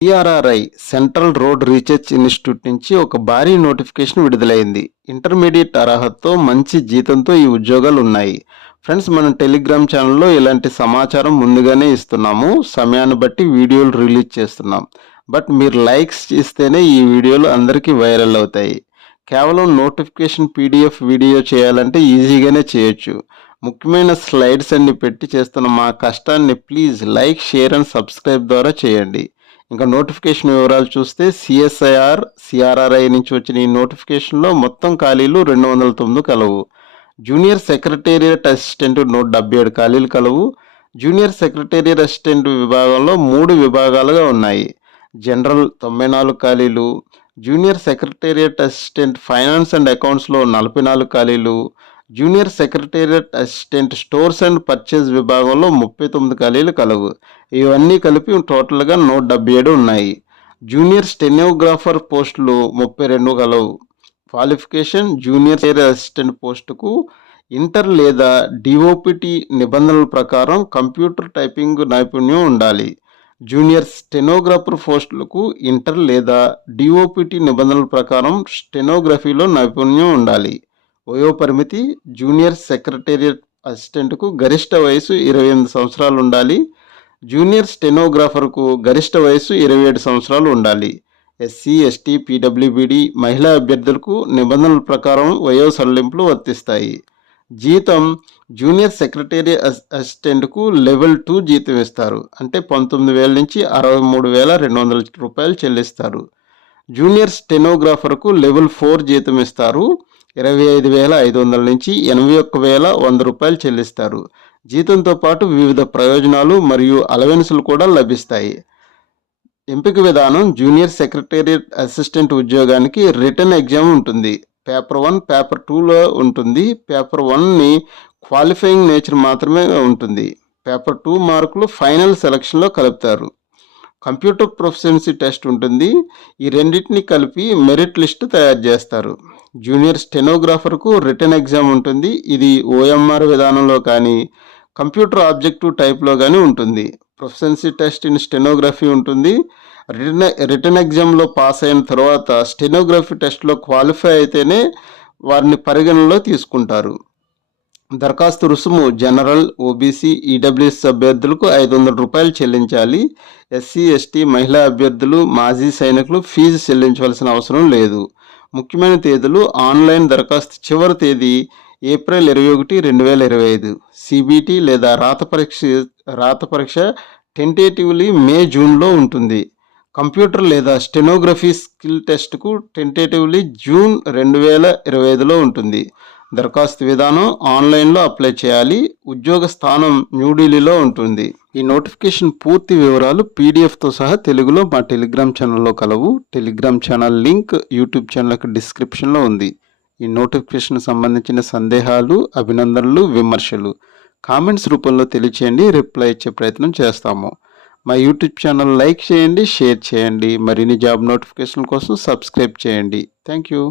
CRRI central road research institute నుంచి ఒక భారీ నోటిఫికేషన్ విడుదలైంది. ఇంటర్మీడియట్ అర్హతతో మంచి జీతంతో ఈ ఉద్యోగాలు ఉన్నాయి. ఫ్రెండ్స్, మనం టెలిగ్రామ్ ఛానల్లో ఇలాంటి సమాచారం ముందుగానే ఇస్తున్నాము. సమయాన్ని బట్టి వీడియోలు రిలీజ్ చేస్తున్నాం. బట్ మీరు లైక్స్ ఇస్తేనే ఈ వీడియోలు అందరికీ వైరల్ అవుతాయి. కేవలం నోటిఫికేషన్ పీడిఎఫ్ వీడియో చేయాలంటే ఈజీగానే చేయొచ్చు. ముఖ్యమైన స్లైడ్స్ అన్ని పెట్టి చేస్తున్న మా కష్టాన్ని please like, share and subscribe ద్వారా చేయండి. ఇంకా నోటిఫికేషన్ వివరాలు చూస్తే సిఆర్ఆర్ఐ నుంచి వచ్చిన ఈ నోటిఫికేషన్లో మొత్తం ఖాళీలు 209 కలవు. జూనియర్ సెక్రటేరియట్ అసిస్టెంట్ 177 ఖాళీలు కలవు. జూనియర్ సెక్రటేరియట్ అసిస్టెంట్ విభాగంలో 3 విభాగాలుగా ఉన్నాయి. జనరల్ 94 ఖాళీలు. Junior secretariat assistant finance and అకౌంట్స్లో 44 ఖాళీలు. Junior secretariat assistant stores and purchase విభాగంలో 39 ఖాళీలు కలవు. ఇవన్నీ కలిపి టోటల్గా 177 ఉన్నాయి. జూనియర్ స్టెనోగ్రాఫర్ పోస్టులు 32 కలవు. క్వాలిఫికేషన్: జూనియర్ అసిస్టెంట్ పోస్టుకు ఇంటర్ లేదా డిఓపిటి నిబంధనల ప్రకారం కంప్యూటర్ టైపింగ్ నైపుణ్యం ఉండాలి. జూనియర్ స్టెనోగ్రాఫర్ పోస్టులకు ఇంటర్ లేదా డిఓపిటి నిబంధనల ప్రకారం స్టెనోగ్రఫీలో నైపుణ్యం ఉండాలి. వయోపరిమితి: జూనియర్ సెక్రటేరియట్ అసిస్టెంట్కు గరిష్ట వయసు 28 సంవత్సరాలు ఉండాలి. జూనియర్ స్టెనోగ్రాఫర్కు గరిష్ట వయసు 27 సంవత్సరాలు ఉండాలి. ఎస్సీ, ఎస్టీ, పీడబ్ల్యూబీడీ మహిళా అభ్యర్థులకు నిబంధనల ప్రకారం వయో సడలింపులు వర్తిస్తాయి. జీతం: జూనియర్ సెక్రటేరియట్ అసిస్టెంట్కు లెవెల్ 2 జీతం ఇస్తారు. అంటే 19,000 నుంచి 63,200 రూపాయలు చెల్లిస్తారు. జూనియర్ స్టెనోగ్రాఫర్కు లెవెల్ 4 జీతం ఇస్తారు. 25,500 నుంచి 81,100 రూపాయలు చెల్లిస్తారు. జీతంతో పాటు వివిధ ప్రయోజనాలు మరియు అలవెన్సులు కూడా లభిస్తాయి. ఎంపిక విధానం: జూనియర్ సెక్రటేరియట్ అసిస్టెంట్ ఉద్యోగానికి రిటన్ ఎగ్జామ్ ఉంటుంది. పేపర్ 1, పేపర్ 2లో ఉంటుంది. పేపర్ 1ని క్వాలిఫైయింగ్ నేచర్ మాత్రమే ఉంటుంది. పేపర్ 2 మార్కులు ఫైనల్ సెలక్షన్లో కలుపుతారు. కంప్యూటర్ ప్రొఫిషియన్సీ టెస్ట్ ఉంటుంది. ఈ రెండింటిని కలిపి మెరిట్ లిస్టు తయారు చేస్తారు. జూనియర్ స్టెనోగ్రాఫర్కు రిటన్ ఎగ్జామ్ ఉంటుంది. ఇది ఓఎంఆర్ విధానంలో కానీ కంప్యూటర్ ఆబ్జెక్టివ్ టైప్లో కానీ ఉంటుంది. ప్రొఫిషియన్సీ టెస్ట్ ఇన్ స్టెనోగ్రఫీ ఉంటుంది. రిటన్ ఎగ్జామ్లో పాస్ అయిన తర్వాత స్టెనోగ్రఫీ టెస్ట్లో క్వాలిఫై అయితేనే వారిని పరిగణనలో తీసుకుంటారు. దరఖాస్తు రుసుము: జనరల్, ఓబీసీ, ఈడబ్ల్యూఎస్ అభ్యర్థులకు 500 రూపాయలు చెల్లించాలి. ఎస్సీ, ఎస్టీ మహిళా అభ్యర్థులు, మాజీ సైనికులు ఫీజు చెల్లించవలసిన అవసరం లేదు. ముఖ్యమైన తేదీలు: ఆన్లైన్ దరఖాస్తు చివరి తేదీ ఏప్రిల్ 21, 2025. సిబిటి లేదా రాత పరీక్ష టెంటేటివ్లీ మే, జూన్లో ఉంటుంది. కంప్యూటర్ లేదా స్టెనోగ్రఫీ స్కిల్ టెస్ట్కు టెంటేటివ్లీ జూన్ 2025లో ఉంటుంది. దరఖాస్తు విధానం: ఆన్లైన్లో అప్లై చేయాలి. ఉద్యోగ స్థానం న్యూఢిల్లీలో ఉంటుంది. ఈ నోటిఫికేషన్ పూర్తి వివరాలు పీడిఎఫ్తో సహా తెలుగులో మా టెలిగ్రామ్ ఛానల్లో కలవు. Telegram channel link YouTube channel డిస్క్రిప్షన్లో ఉంది. ఈ నోటిఫికేషన్ సంబంధించిన సందేహాలు, అభినందనలు, విమర్శలు కామెంట్స్ రూపంలో తెలియచేయండి. రిప్లై ఇచ్చే ప్రయత్నం చేస్తాము. మా యూట్యూబ్ ఛానల్ లైక్ చేయండి, షేర్ చేయండి. మరిన్ని జాబ్ నోటిఫికేషన్ కోసం సబ్స్క్రైబ్ చేయండి. Thank you.